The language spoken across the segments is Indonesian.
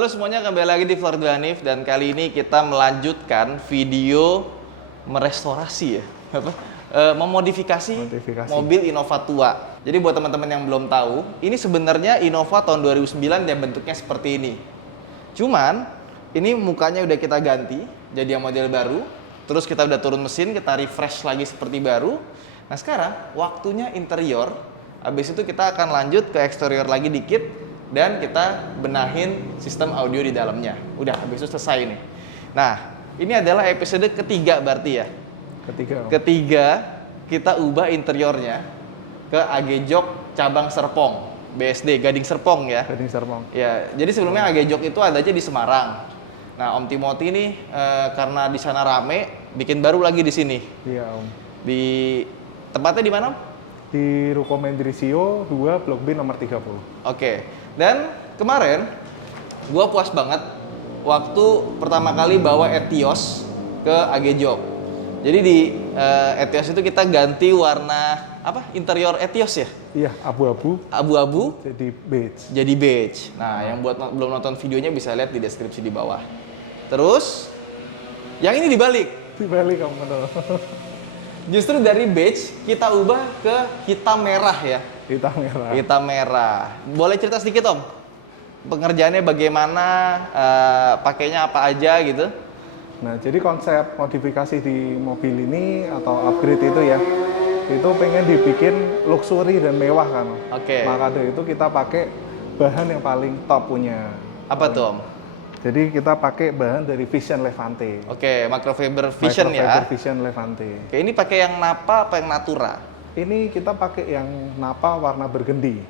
Halo semuanya, kembali lagi di Flordo Hanif dan kali ini kita melanjutkan video merestorasi ya, memodifikasi mobil Innova tua. Jadi buat teman-teman yang belum tahu, ini sebenarnya Innova tahun 2009 dan bentuknya seperti ini. Cuman ini mukanya udah kita ganti jadi yang model baru. Terus kita udah turun mesin, kita refresh lagi seperti baru. Nah sekarang waktunya interior. Habis itu kita akan lanjut ke eksterior lagi dikit dan kita benahin sistem audio di dalamnya. Udah, habis itu selesai nih. Nah, ini adalah episode ketiga berarti ya. Ketiga kita ubah interiornya ke AG Jok cabang Serpong, BSD Gading Serpong ya. Gading Serpong. Ya, jadi sebelumnya AG Jok itu adanya di Semarang. Nah, Om Timothy nih karena di sana rame, bikin baru lagi di sini. Iya, Om. Di tempatnya di mana, Om? Di Ruko Mendrisio 2 Blok B nomor 30. Oke. Dan kemarin gua puas banget waktu pertama kali bawa Etios ke AG Jok. Jadi di Etios itu kita ganti warna apa? Interior Etios ya? Iya, abu-abu. Abu-abu Jadi beige. jadi beige. Nah, yang buat belum nonton videonya bisa lihat di deskripsi di bawah. Terus yang ini dibalik. Dibalik kamu betul. Justru dari beige kita ubah ke hitam merah ya. Hitam merah. Hitam merah. Boleh cerita sedikit, Om? Pengerjaannya bagaimana, pakainya apa aja gitu? Nah, jadi konsep modifikasi di mobil ini atau upgrade itu ya, itu pengen dibikin luxury dan mewah kan. Oke. Maka dari itu kita pakai bahan yang paling top punya. Apa tuh, Om? Jadi kita pakai bahan dari Vision Levante. Oke, microfiber Vision ya. Microfiber Vision Levante. Oke, ini pakai yang Napa apa yang Natura? Ini kita pakai yang Napa warna burgundy.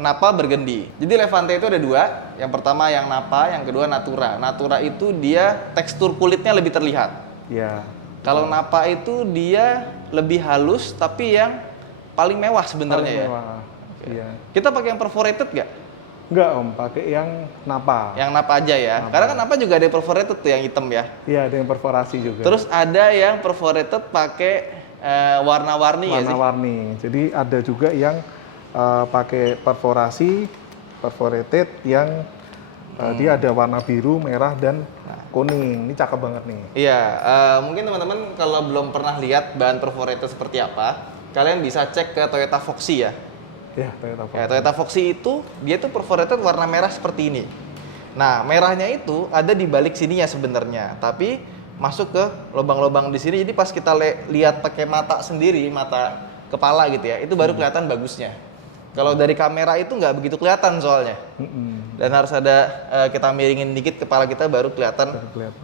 Napa burgundy. Jadi Levante itu ada dua. Yang pertama yang Napa, yang kedua Natura. Natura itu dia tekstur kulitnya lebih terlihat. Ya. Kalau Napa itu dia lebih halus, tapi yang paling mewah sebenarnya ya. Mewah. Iya. Kita pakai yang perforated nggak? Enggak, Om, pakai yang Napa. Yang Napa aja ya. Napa. Karena kan Napa juga ada yang perforated tuh yang hitam ya. Iya, ada yang perforasi juga. Terus ada yang perforated pakai warna-warni ya sih? Warna-warni. Jadi ada juga yang pakai perforasi, perforated yang dia ada warna biru, merah, dan kuning. Ini cakep banget nih. Iya, mungkin teman-teman kalau belum pernah lihat bahan perforated seperti apa, kalian bisa cek ke Toyota Foxy ya. Ya, Toyota Foxy. Ya, Toyota Foxy itu dia tuh perforated warna merah seperti ini. Nah, merahnya itu ada di balik sininya sebenarnya, tapi masuk ke lubang-lubang di sini. Jadi pas kita lihat pakai mata sendiri, mata kepala gitu ya, itu baru kelihatan bagusnya. Kalau dari kamera itu nggak begitu kelihatan soalnya. Dan harus ada kita miringin dikit kepala kita baru kelihatan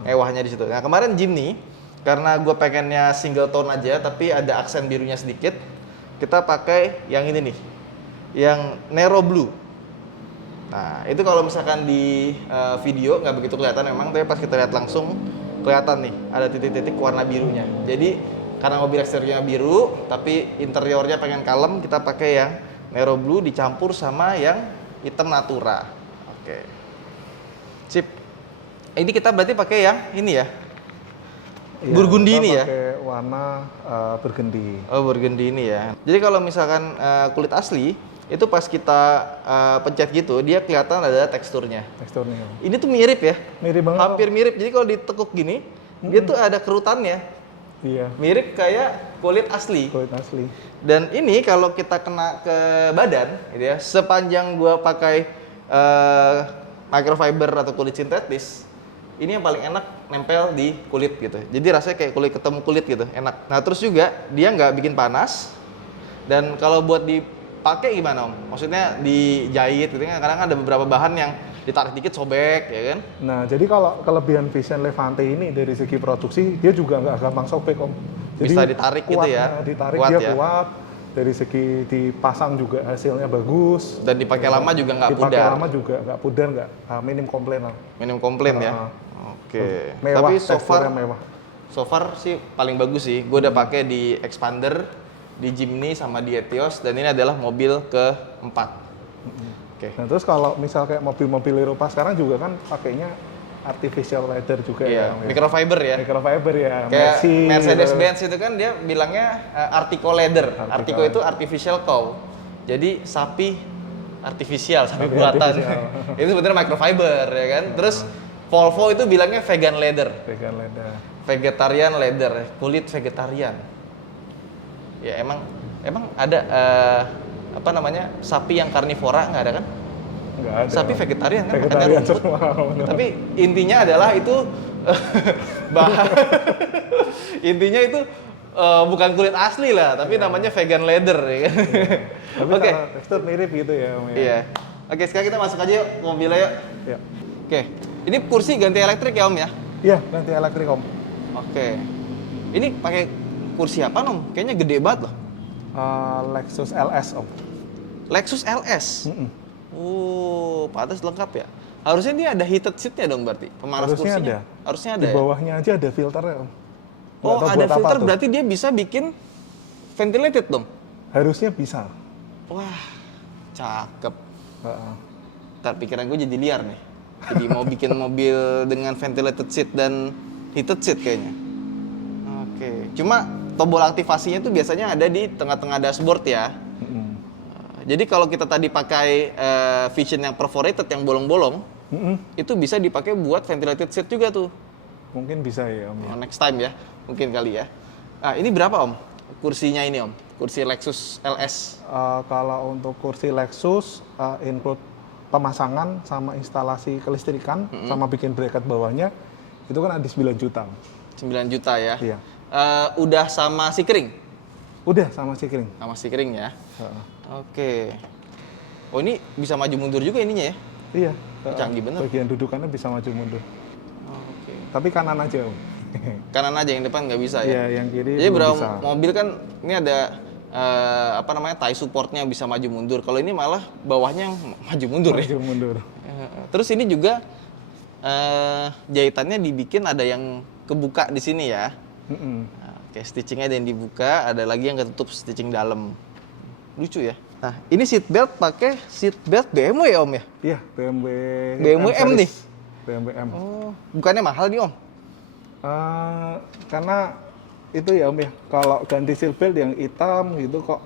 mewahnya di situ. Nah, kemarin Jimny karena gue pengennya single tone aja, tapi ada aksen birunya sedikit, kita pakai yang ini nih, yang Nero Blue. Nah, itu kalau misalkan di video nggak begitu kelihatan memang, tapi pas kita lihat langsung kelihatan nih, ada titik-titik warna birunya. Jadi, karena mobil eksteriornya biru, tapi interiornya pengen kalem, kita pakai yang Nero Blue dicampur sama yang hitam Natura. Oke. Sip. Ini kita berarti pakai yang ini ya? Iya, Burgundy ini ya? pakai warna burgundy. Oh, burgundy ini ya. Jadi kalau misalkan kulit asli, itu pas kita pencet gitu, dia kelihatan ada teksturnya. Teksturnya. Ini tuh mirip ya? Mirip banget. Hampir mirip. Jadi kalau ditekuk gini, dia tuh ada kerutannya. Iya. Mirip kayak kulit asli. Kulit asli. Dan ini kalau kita kena ke badan, gitu ya, sepanjang gua pakai microfiber atau kulit sintetis, ini yang paling enak nempel di kulit gitu. Jadi rasanya kayak kulit ketemu kulit gitu, enak. Nah terus juga dia nggak bikin panas. Dan kalau buat dipakai gimana, Om? Maksudnya dijahit gitu kan? Kadang ada beberapa bahan yang ditarik dikit sobek, ya kan? Nah, jadi kalau kelebihan Vision Levante ini dari segi produksi, dia juga nggak gampang sobek, Om. Jadi Bisa ditarik kuat, gitu ya? Ditarik Kuat dia ya? kuat. Dari segi dipasang juga hasilnya bagus. Dan dipakai lama juga nggak Dipakai pudar. lama juga nggak pudar, nggak minim komplain lah. Minim komplain ya? Oke. Tapi mewah. so far sih paling bagus sih. Gue udah pakai di Expander, di Jimny sama di Etios, dan ini adalah mobil keempat. Oke. Nah, terus kalau misal kayak mobil-mobil Eropa sekarang juga kan pakainya artificial leather juga Iya, ya. microfiber ya. Microfiber ya. Kayak Mercy, Mercedes-Benz itu kan dia bilangnya Artico leather. Artico Artico itu artificial cow. Jadi sapi artifisial sampai buatan. Itu sebenarnya microfiber ya kan. Terus Volvo itu bilangnya vegan leather. Vegan leather. Vegetarian leather, kulit vegetarian. Ya emang ada apa namanya? Sapi yang karnivora nggak ada kan? Nggak ada. Sapi vegetarian kan makannya Vegetarian rumput. semua. Tapi intinya adalah itu bahan intinya itu bukan kulit asli lah, tapi namanya vegan leather ya kan. Tapi Oke. secara tekstur mirip gitu ya, Om. Ya? Iya. Oke, sekarang kita masuk aja yuk ke mobilnya yuk. Iya. Oke. Ini kursi ganti elektrik ya Om ya? Iya, ganti elektrik, Om. Oke. Ini pakai kursi apa Om? Kayaknya gede banget loh. Lexus LS, Om. Lexus LS. Pantas lengkap ya. Harusnya dia ada heated seat-nya dong berarti. Pemanas Harusnya kursinya. ada. Harusnya ada Di ya. bawahnya aja ada filternya, Om. Nggak Oh, tahu ada buat apa filter tuh. berarti dia bisa bikin ventilated dong. Harusnya bisa. Wah, cakep. Heeh. Ntar pikiran gue jadi liar nih. Jadi mau bikin mobil dengan ventilated seat dan heated seat kayaknya. Oke. Cuma tombol aktivasinya tuh biasanya ada di tengah-tengah dashboard ya. Jadi kalau kita tadi pakai Vision yang perforated yang bolong-bolong, itu bisa dipakai buat ventilated seat juga tuh. Mungkin bisa ya, Om. Ya. Oh, next time ya, mungkin kali ya. Nah, ini berapa Om? Kursinya ini Om, kursi Lexus LS. Kalau untuk kursi Lexus, include pemasangan sama instalasi kelistrikan, sama bikin bracket bawahnya, itu kan ada 9 juta. 9 juta ya. Iya. Udah sama sikring? Udah sama sikring. Sama sikring ya. Heeh. Oke. Oh ini bisa maju mundur juga ininya ya? Iya. Canggih bener. Bagian dudukannya bisa maju mundur. Oke. Tapi kanan aja, Om. Kanan aja, yang depan nggak bisa ya? Iya, yang kiri Jadi belum berapa bisa. mobil kan ini ada apa namanya tie supportnya bisa maju mundur. Kalau ini malah bawahnya yang maju mundur ya. Maju mundur. Terus ini juga jahitannya dibikin ada yang kebuka di sini ya. Nah, kayak stitchingnya ada yang dibuka, ada lagi yang ketutup stitching dalam. Lucu ya. Nah ini seat belt pakai seat belt BMW ya Om ya? Iya, BMW. BMW M nih? series. BMW M. Oh, bukannya mahal nih Om? Karena itu ya Om ya, kalau ganti seal belt yang hitam gitu kok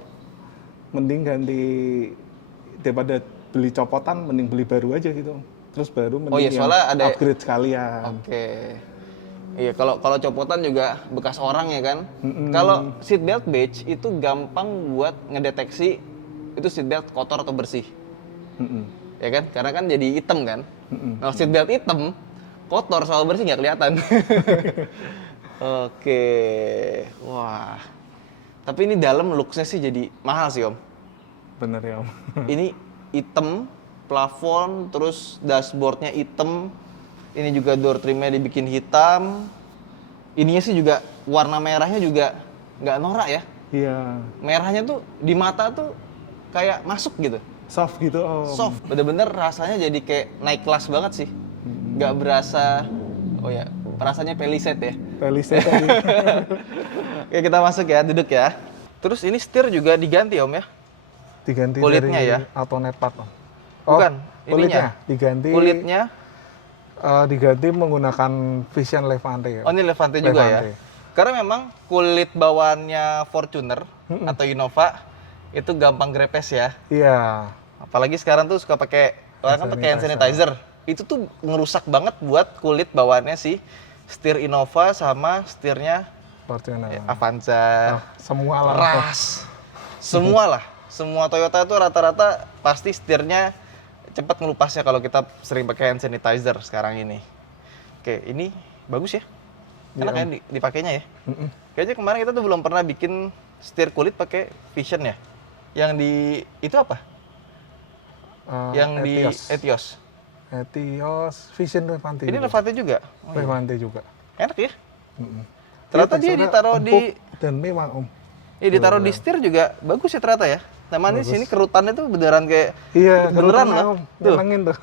mending ganti daripada beli copotan, mending beli baru aja gitu Om. Terus baru mending Oh iya, soalnya ada upgrade sekalian. Oke. Iya, kalau copotan juga bekas orang ya kan. Kalau seatbelt beige itu gampang buat ngedeteksi itu seatbelt kotor atau bersih. Ya kan? Karena kan jadi hitam kan. Nah, seatbelt hitam kotor sama bersih nggak kelihatan. Oke. Wah. Tapi ini dalam looks-nya sih jadi mahal sih Om. Bener ya Om. Ini hitam, plafon, terus dashboardnya hitam. Ini juga door trimnya dibikin hitam. Ininya sih juga warna merahnya juga nggak norak ya. Iya. Merahnya tuh di mata tuh kayak masuk gitu. Soft gitu Om. Soft. Bener-bener rasanya jadi kayak naik kelas banget sih. Nggak berasa, oh ya, rasanya Palisade ya. Palisade tadi. Oke, kita masuk ya, duduk ya. Terus ini setir juga diganti Om ya? Diganti Kulitnya dari ya? Autonet Part Om. Bukan, kulitnya ininya. diganti. Kulitnya, Diganti menggunakan Vision Levante ya. oh ini Levante juga ya? Levante. Karena memang kulit bawaannya Fortuner atau Innova itu gampang grepes ya. Iya. Apalagi sekarang tuh suka pakai orang kan pakai hand sanitizer. Itu tuh ngerusak banget buat kulit bawaannya si setir Innova sama setirnya Fortuner. Avanza, Semua lah. Ras. Semua lah. Semua Toyota itu rata-rata pasti setirnya cepat ngelupasnya kalau kita sering pakai hand sanitizer sekarang ini. Oke, ini bagus ya. Enak kan dipakainya ya. Kayaknya kemarin kita tuh belum pernah bikin setir kulit pakai Vision ya. Yang di itu apa? Yang Etios. di Etios. Etios Vision Levante. Ini juga. Levante juga. Oh, iya. Levante juga. Enak ya. Ternyata dia teksturnya ditaruh di empuk dan mewah Om. ditaruh di setir juga bagus ya ternyata ya. Namanya di sini kerutannya tuh beneran kayak Iya, beneran kerutannya, loh. Om. Tuh. Nyenengin tuh.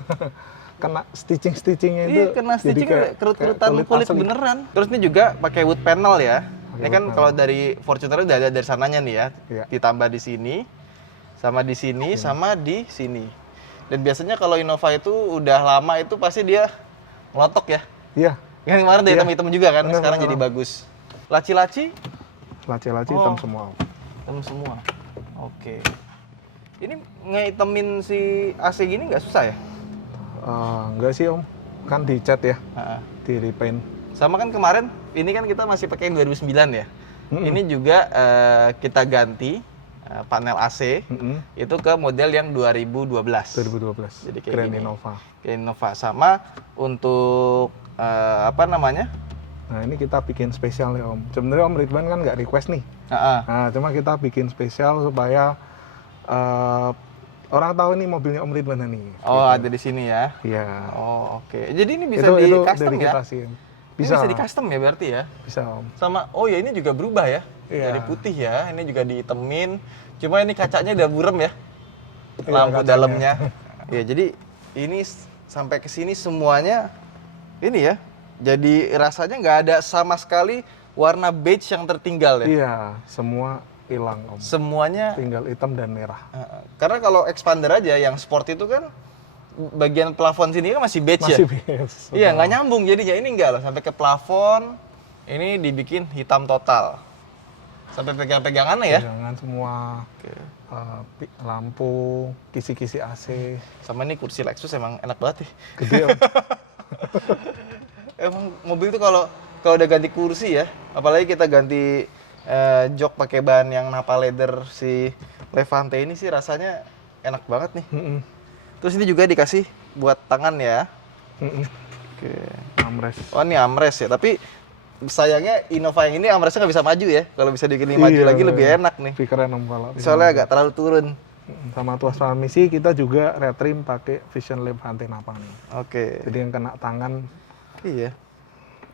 Kena stitching-stitchingnya itu. Iya, kena jadi stitching kayak kerut-kerutan kulit asli. beneran. Terus ini juga pakai wood panel ya. Ini kan wood kalau dari Fortuner udah ada dari sananya nih ya. Iya. Ditambah di sini, sama di sini, sama di sini. Dan biasanya kalau Innova itu udah lama itu pasti dia ngelotok ya. Iya. Yang kemarin dia hitam-hitam juga kan, Bener, sekarang bener. jadi bagus. Laci-laci Laci-laci hitam semua Om. hitam semua. Oke. Ini ngehitemin si AC gini nggak susah ya? Enggak sih Om, kan dicat ya, Heeh. di repaint. Sama kan kemarin, ini kan kita masih pakai yang 2009 ya. Ini juga kita ganti panel AC itu ke model yang 2012. 2012. Jadi kayak Grand gini. Innova. Grand Innova. Sama untuk apa namanya? Nah ini kita bikin spesial ya Om. Sebenarnya Om Ridwan kan nggak request nih. Heeh. Nah cuma kita bikin spesial supaya orang tahu ini mobilnya Om Ridwan nih. Oh, ada di sini ya. Iya. Oh, oke. Jadi ini bisa Itu di custom dari ya? kita sih. Ini bisa di custom ya berarti ya? Bisa Om. Sama, oh ya ini juga berubah ya? Iya. Dari putih ya, ini juga dihitemin. Cuma ini kacanya udah burem ya? Iya, Lampu kacanya. dalamnya. Ya jadi ini sampai ke sini semuanya ini ya. Jadi rasanya nggak ada sama sekali warna beige yang tertinggal ya? Iya, semua hilang Om. Semuanya, Tinggal hitam dan merah. karena kalau expander aja yang sport itu kan bagian plafon sini kan masih beige ya? Masih bias. Iya, nggak nyambung jadinya. Ini enggak loh, sampai ke plafon ini dibikin hitam total. Sampai pegang-pegangannya ya? Jangan semua Oke. lampu, kisi-kisi AC. Sama ini kursi Lexus emang enak banget ya. Gede Om. Emang mobil itu kalau udah ganti kursi ya, apalagi kita ganti jok pakai ban yang Napa leather si Levante ini sih rasanya enak banget nih. Mm-mm. Terus ini juga dikasih buat tangan ya. Mm-mm. Oke. Armrest. Oh ini armrest ya, tapi sayangnya Innova yang ini armrestnya nggak bisa maju ya. Kalau bisa dibikin maju Iya, lagi lebih iya. enak nih. Pikiran Om kalau. Soalnya agak terlalu turun. Sama tuas transmisi kita juga retrim pakai Vision Levante Napa nih. Oke. Jadi yang kena tangan Iya.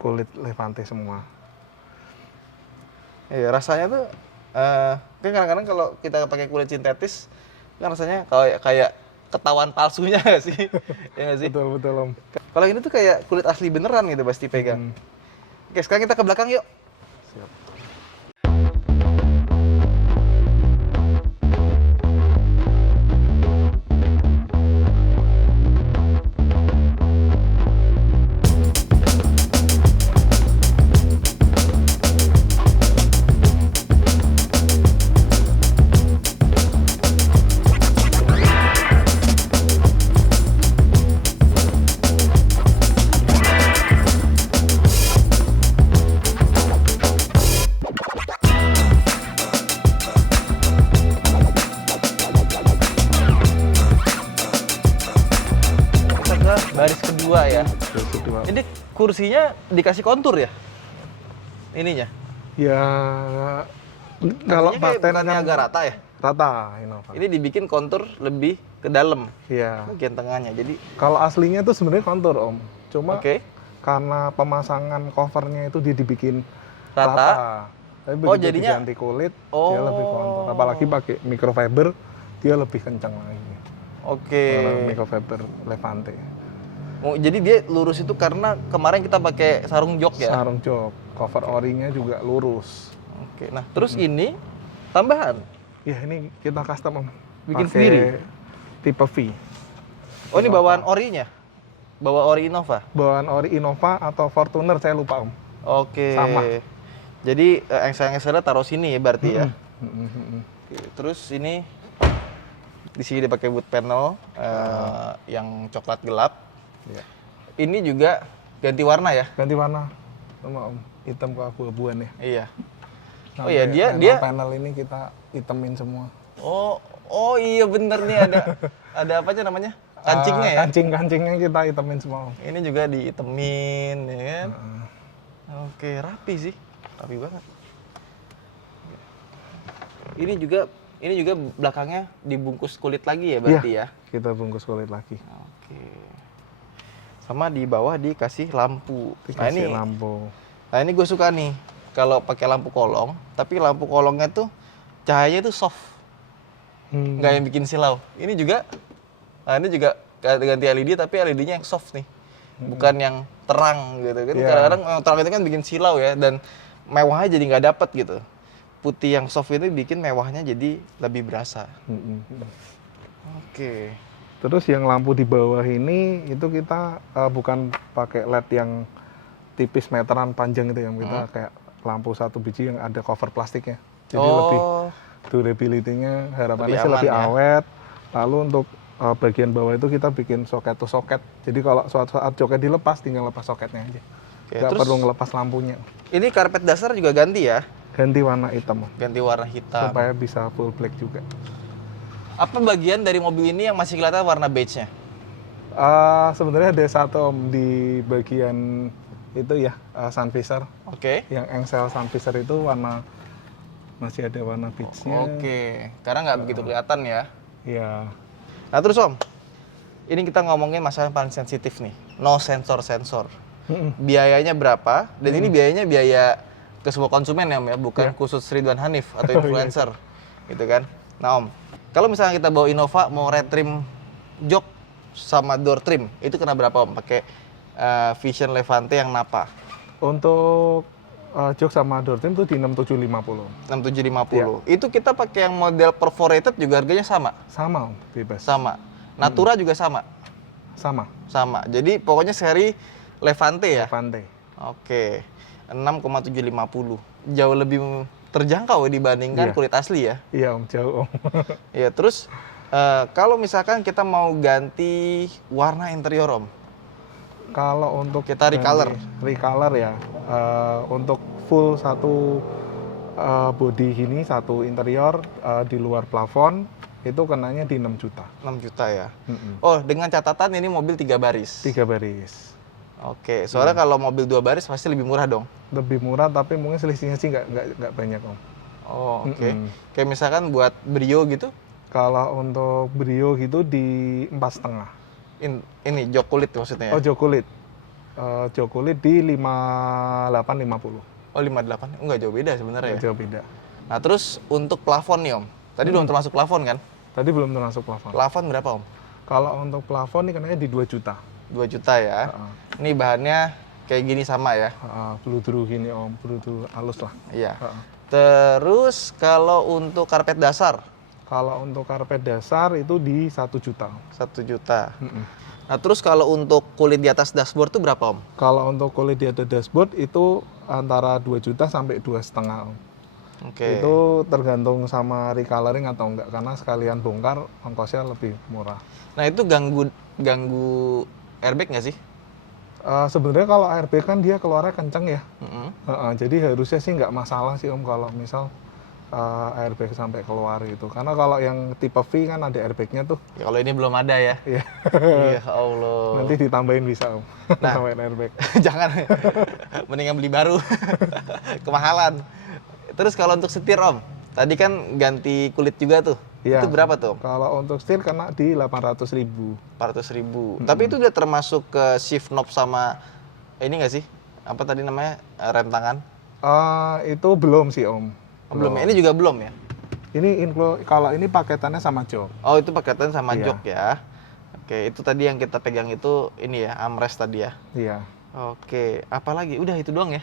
kulit Levante semua. Iya, rasanya tuh kan kadang-kadang kalau kita pakai kulit sintetis kan rasanya kayak ketahuan palsunya nggak sih? Ya nggak sih? Betul betul Om. Kalau ini tuh kayak kulit asli beneran gitu pasti pegang. Oke, sekarang kita ke belakang yuk. Siap. Kita ke baris kedua ya. Terus kedua. Ini kursinya dikasih kontur ya? Ininya. Ya kalau Kursinya kayak paten bukannya kan agak rata ya? rata Innova. Ini dibikin kontur lebih ke dalam Iya. bagian tengahnya. Jadi, Kalau aslinya tuh sebenarnya kontur Om. Cuma oke. karena pemasangan covernya itu dia dibikin Rata. Tapi Oh, begitu jadinya- diganti kulit Oh. dia lebih kontur. Apalagi pakai microfiber dia lebih kencang lagi. Oke. Kalau microfiber Levante. Oh, jadi dia lurus itu karena kemarin kita pakai sarung jok ya? Sarung jok, cover orinya juga lurus. Oke. Nah, terus ini tambahan. Ya ini kita custom Om. Bikin Pakai sendiri? Tipe V. Oh, ini bawaan orinya? Bawa ori Innova? Bawaan ori Innova atau Fortuner saya lupa Om. Oke. Sama. Jadi engsel-engselnya taruh sini ya berarti ya? Mm-mm. Oke, terus ini di sini dipakai wood panel yang coklat gelap. Ya. Ini juga ganti warna ya? Ganti warna sama Om, hitam ke abu-abuan ya. Iya. Oh Sampai iya, dia panel ini kita hitamin semua. Oh iya bener nih ada apa aja namanya? Kancingnya ya? Kancing-kancingnya kita hitamin semua Om. Ini juga ditemin ya kan? Oke, rapi sih. Rapi banget. Ini juga belakangnya dibungkus kulit lagi ya berarti ya? Kita bungkus kulit lagi. Oke. Sama di bawah dikasih lampu. Dikasih lampu. Nah ini gue suka nih kalau pakai lampu kolong, tapi lampu kolongnya tuh cahayanya tuh soft, nggak yang bikin silau. Ini juga ganti LED tapi LED-nya yang soft nih, bukan yang terang gitu kan. Yeah. Kadang-kadang yang terang itu kan bikin silau ya, dan mewahnya jadi nggak dapet gitu. Putih yang soft itu bikin mewahnya jadi lebih berasa. Oke. Terus yang lampu di bawah ini itu kita bukan pakai LED yang tipis meteran panjang itu yang kita kayak lampu satu biji yang ada cover plastiknya. Jadi lebih durability-nya harapannya Lebih sih aman lebih ya. awet. Lalu untuk bagian bawah itu kita bikin soket to soket. Jadi kalau suatu saat joknya dilepas, tinggal lepas soketnya aja. Oke, Nggak terus perlu ngelepas lampunya. ini karpet dasar juga ganti ya? Ganti warna hitam Ganti warna hitam. supaya bisa full black juga. Apa bagian dari mobil ini yang masih kelihatan warna beige-nya? Sebenarnya ada satu Om di bagian itu ya, sun visor. Oke. Yang engsel sun visor itu masih ada warna beige-nya. Oke, karena nggak begitu kelihatan ya. Iya. Nah terus Om, ini kita ngomongin masalah yang paling sensitif nih, no sensor. Biayanya berapa? Dan ini biayanya biaya ke semua konsumen ya Om ya, bukan khusus Ridwan Hanif atau influencer, gitu kan? Nah Om, kalau misalnya kita bawa Innova mau retrim jok sama door trim, itu kena berapa Om? Pakai Vision Levante yang Napa? Untuk jok sama door trim itu di 6750. 6750. Itu kita pakai yang model perforated juga harganya sama? Sama Om, bebas. Sama. Natura juga sama? Sama. Sama. Jadi pokoknya seri Levante ya? Levante. Oke. 6,750. Jauh lebih terjangkau dibandingkan Iya. kulit asli ya? Iya Om, jauh Om. Ya, terus kalau misalkan kita mau ganti warna interior Om? Kalau untuk Kita recolor. recolor ya, untuk full satu body gini, satu interior di luar plafon itu kenanya di 6 juta. 6 juta ya? Mm-mm. Oh, dengan catatan ini mobil 3 baris? 3 baris. Oke, soalnya kalau mobil 2 baris pasti lebih murah dong? Lebih murah tapi mungkin selisihnya sih nggak banyak Om. Oh, oke. Kayak misalkan buat Brio gitu, Kalau untuk Brio gitu di 4,5. ini jok kulit maksudnya ya? Oh jok kulit. Jok kulit di 5850. Oh, 58. Enggak jauh beda sebenarnya ya? Jauh beda. Nah, terus untuk plafon nih Om. Tadi belum termasuk plafon kan? Tadi belum termasuk plafon. Plafon berapa Om? Kalau untuk plafon ini kenanya di 2 juta. 2 juta ya. Ini bahannya kayak gini sama ya? Bludru gini Om, bludru halus lah. Iya. Heeh. Terus kalau untuk karpet dasar? Kalau untuk karpet dasar itu di 1 juta. 1 juta. Mm-mm. Nah, terus kalau untuk kulit di atas dashboard tuh berapa Om? Kalau untuk kulit di atas dashboard itu antara 2 juta sampai 2,5 Om. Oke. Itu tergantung sama recoloring atau enggak, karena sekalian bongkar ongkosnya lebih murah. Nah, itu ganggu airbag nggak sih? Sebenarnya kalau airbag kan dia keluarnya kenceng ya. Mm-mm. Jadi harusnya sih nggak masalah sih Om kalau misal airbag sampai keluar gitu. Karena kalau yang tipe V kan ada airbagnya tuh. Ya, kalau ini belum ada ya. Iya. Ya Allah. Nanti ditambahin bisa Om. Nah. Tambahin airbag. Jangan. Mendingan beli baru. Kemahalan. Terus kalau untuk setir Om, tadi kan ganti kulit juga tuh. Iya. Itu berapa tuh Om? Kalau untuk setir kena di 800.000. 400.000. Tapi itu udah termasuk ke shift knob sama ini nggak sih? Apa tadi namanya? Rem tangan? Itu belum sih Om. Oh, belum ya? Ini juga belum ya? Ini kalau ini paketannya sama jok. Oh, itu paketan sama Iya. jok ya. Oke, itu tadi yang kita pegang itu ini ya, armrest tadi ya. Iya. Oke, apa lagi? Udah itu doang ya?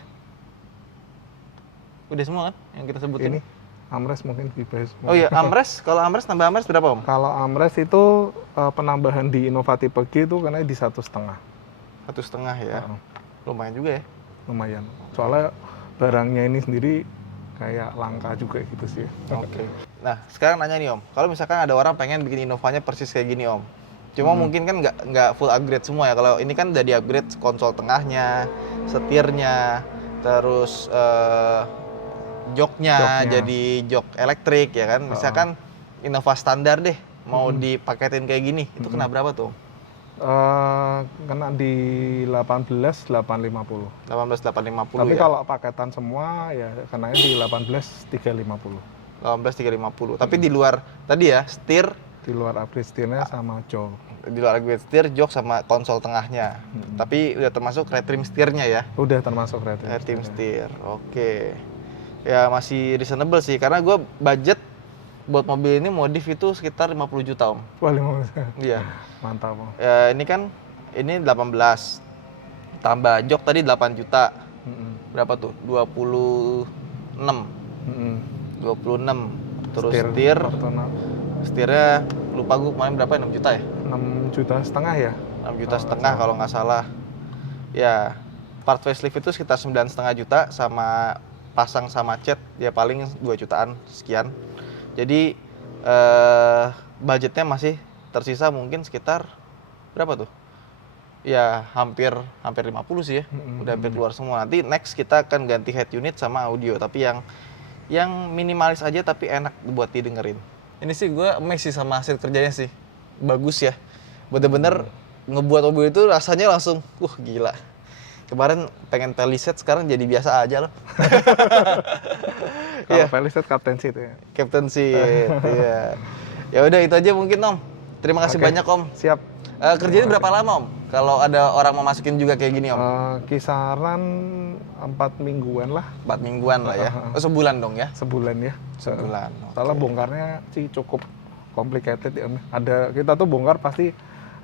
Udah semua kan yang kita sebutin? Ini armrest mungkin dibahas. Oh iya, armrest. Kalau armrest nambah armrest berapa Om? Kalau armrest itu penambahan di Innova tipe G itu karena di 1,5. 1,5 ya. Lumayan juga ya. Lumayan. Soalnya barangnya ini sendiri kayak langka juga gitu sih. Oke. Nah, sekarang nanya nih Om. Kalau misalkan ada orang pengen bikin Innovanya persis kayak gini Om. Cuma mungkin kan nggak full upgrade semua ya. Kalau ini kan udah di upgrade konsol tengahnya, setirnya, terus joknya jadi jok elektrik ya kan. Misalkan Innova standar deh mau dipaketin kayak gini, itu kena berapa tuh? Kena di 18.850. 18.850 Tapi ya. kalau paketan semua ya kenanya di 18.350. 18.350. Tapi di luar tadi ya, setir, Di luar upgrade setirnya sama jok. di luar upgrade setir, jok sama konsol tengahnya. Tapi udah termasuk retrim setirnya ya. Udah termasuk rating. Retrim setir. Oke. Ya masih reasonable sih karena gue budget buat mobil ini modif itu sekitar 50 juta Om. Wah, 5. Iya. Mantap Om. Ya, ini kan ini 18. Tambah jok tadi 8 juta. Berapa tuh? 26. 26. Terus setir. Setirnya lupa gue kemarin berapa ya? 6 juta ya? 6,5 juta ya? 6 juta setengah kalau nggak salah. Ya, part facelift itu sekitar 9,5 juta sama pasang sama cat ya paling 2 jutaan sekian. Jadi budgetnya masih tersisa mungkin sekitar berapa tuh? Ya hampir 50 sih ya. Udah hampir keluar semua. Nanti next kita akan ganti head unit sama audio, tapi yang minimalis aja tapi enak buat didengerin. Ini sih gue amazed sih sama hasil kerjanya sih. Bagus ya. Bener-bener ngebuat mobil itu rasanya langsung, gila. Kemarin pengen Palisade, sekarang jadi biasa aja loh. Kalau Palisade Captain Seat ya. Captain Seat, iya. Ya udah itu aja mungkin Om. Terima kasih banyak Om. Siap. Kerjanya berapa lama Om? Kalau ada orang mau masukin juga kayak gini Om? Kisaran 4 mingguan lah. 4 mingguan lah ya. Sebulan dong ya? Sebulan ya. Sebulan. Soalnya bongkarnya sih cukup complicated ya. Kita tuh bongkar pasti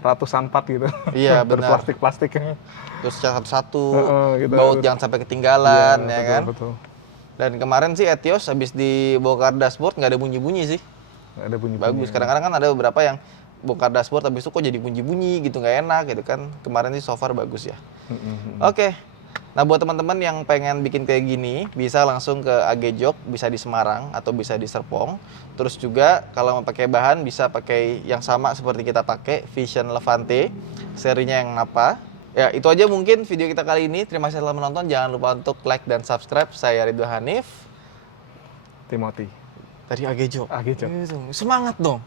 ratusan part gitu. Iya benar. Plastik-plastiknya. Terus satu-satu, gitu. baut jangan sampai ketinggalan ya betul, kan? Betul. Dan kemarin sih Etios habis dibongkar dashboard nggak ada bunyi-bunyi sih. Nggak ada bunyi-bunyi. Bagus. Kadang-kadang kan ada beberapa yang bongkar dashboard habis itu kok jadi bunyi-bunyi gitu, nggak enak gitu kan. Kemarin sih so far bagus ya. Oke. Nah buat teman-teman yang pengen bikin kayak gini, bisa langsung ke AG Jok, bisa di Semarang atau bisa di Serpong. Terus juga kalau mau pakai bahan bisa pakai yang sama seperti kita pakai, Vision Levante, serinya yang apa. Ya itu aja mungkin video kita kali ini. Terima kasih telah menonton. Jangan lupa untuk like dan subscribe. Saya Ridwan Hanif. Timothy. Tadi AG Jok. AG Jok. Semangat dong.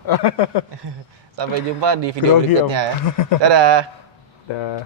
Sampai jumpa di video berikutnya ya. Dadah. Dah.